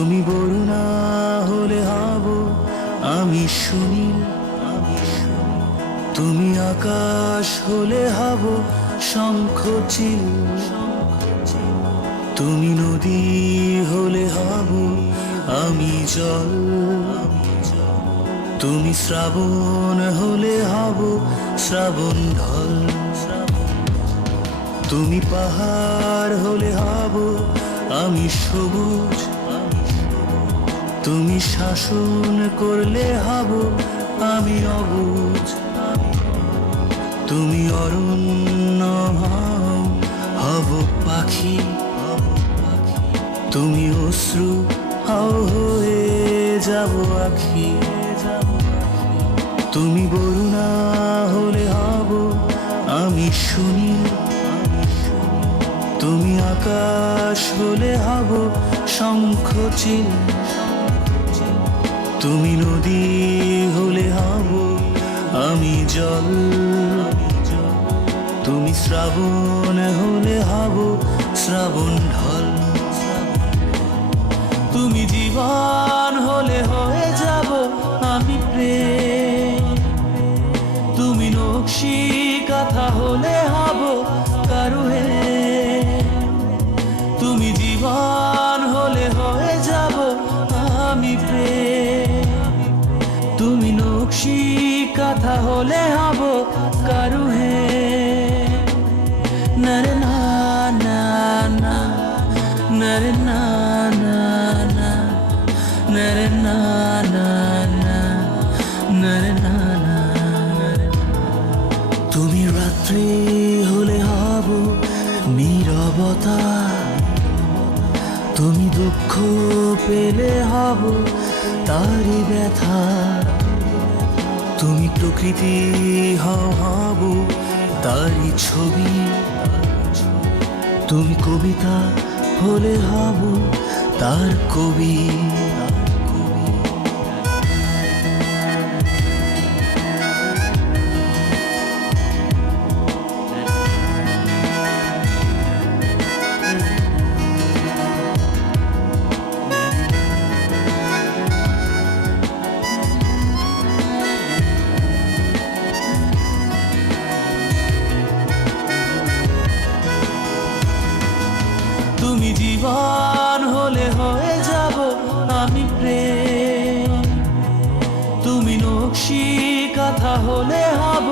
তুমি বরুণা হলে হব আমি সুনীল, তুমি আকাশ হলে হব শঙ্খচিল, তুমি নদী হলে হব আমি জল, তুমি শ্রাবণ হলে হব শ্রাবণ ঢল, তুমি পাহাড় হলে হব আমি সবুজ, তুমি শাসন করলে হব আমি অবুঝ, তুমি অরণ্য হব পাখি, তুমি অশ্রু হয়ে যাব আখি, তুমি বরুণা হলে হব আমি সুনীল, তুমি আকাশ হলে হব শঙ্খচিল, তুমি নদী হলে হব আমি জল, তুমি শ্রাবণ হলে হব শ্রাবণ ঢল, তুমি জীবন হলে হয়ে যাব আমি প্রেম, তুমি নকশি কাঁথা হলে হব কারুহে, তুমি জীবন হলে হয়ে যাব আমি প্রেম, তুমি নকশি কাঁথা হলে হব কারুহে, নরে না না না, নরে না না না, নরে না না না, নরে না না। তুমি রাত্রি হলে হব নীরবতা, তুমি দুঃখ পেলে হব তারি ব্যথা, তুমি প্রকৃতি হব তারি ছবি, তুমি কবিতা হলে হব তার কবি। তুমি জীবন হলে হয়ে যাব আমি প্রেম, তুমি নকশি কাঁথা হলে হব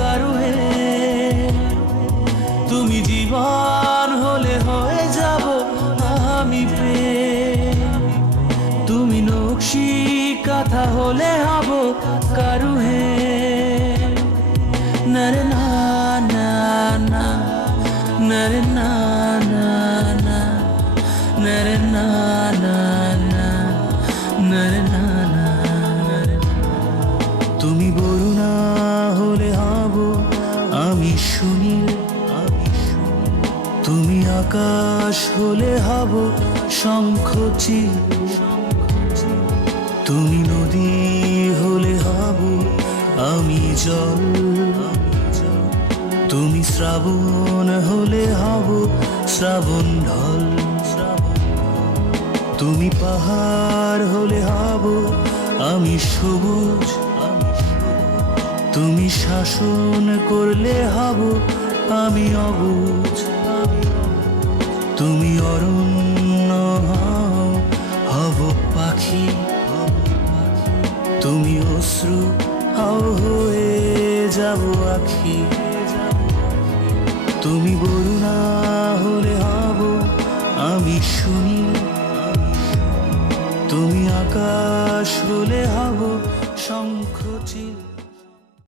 কারুহে, তুমি জীবন হলে হয়ে যাব আমি প্রেম, তুমি নকশি কাঁথা হলে হব কারুহে, নরে না না না, নরে না না না, নরে না না না, নরে না না। তুমি বরুণা হলে হব আমি সুনীল, তুমি আকাশ হলে হব শঙ্খচিল, তুমি নদী হলে হব আমি জল, তুমি শ্রাবণ হলে হব শ্রাবণ ঢল, তুমি পাহাড় হলে হব আমি সবুজ, তুমি শাসন করলে হব আমি অবুঝ, তুমি অরণ্য হব পাখি, তুমি অশ্রু হয়ে যাব আখি, তুমি বরুণা হলে হব আমি সুনীল, তুমি আকাশ হলে হব শঙ্খচিল।